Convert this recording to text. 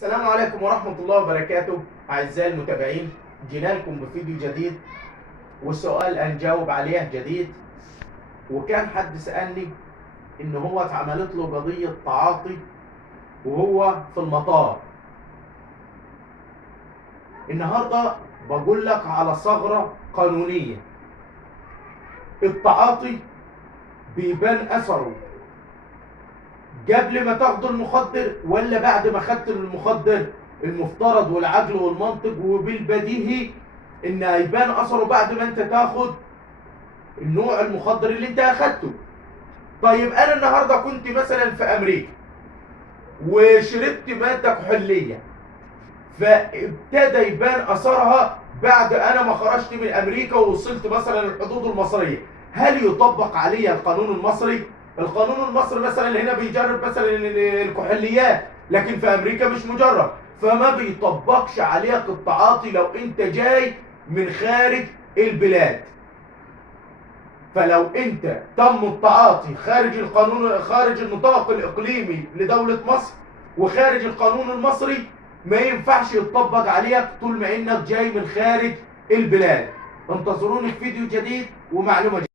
السلام عليكم ورحمة الله وبركاته. أعزائي المتابعين، جينا لكم بفيديو جديد وسؤال هنجاوب عليه جديد. وكان حد سألني إن هو اتعملت له قضية تعاطي وهو في المطار. النهاردة بقول لك على ثغرة قانونية. التعاطي بيبان أثره قبل ما تاخد المخدر ولا بعد ما خدت المخدر؟ المفترض والعقل والمنطق وبالبديهي ان هيبان اثره بعد ما انت تاخد النوع المخدر اللي انت اخدته. طيب انا النهارده كنت مثلا في امريكا وشربت ماده كحوليه، فابتدى يبان اثرها بعد انا ما خرجت من امريكا ووصلت مثلا الحدود المصريه. هل يطبق علي القانون المصري؟ القانون المصري مثلا هنا بيجرب مثلا الكحوليات، لكن في امريكا مش مجرب، فما بيطبقش عليك التعاطي لو انت جاي من خارج البلاد. فلو انت تم التعاطي خارج القانون، خارج النطاق الاقليمي لدولة مصر وخارج القانون المصري، ما ينفعش يطبق عليك طول ما انك جاي من خارج البلاد. انتظروني في فيديو جديد ومعلومة جديدة.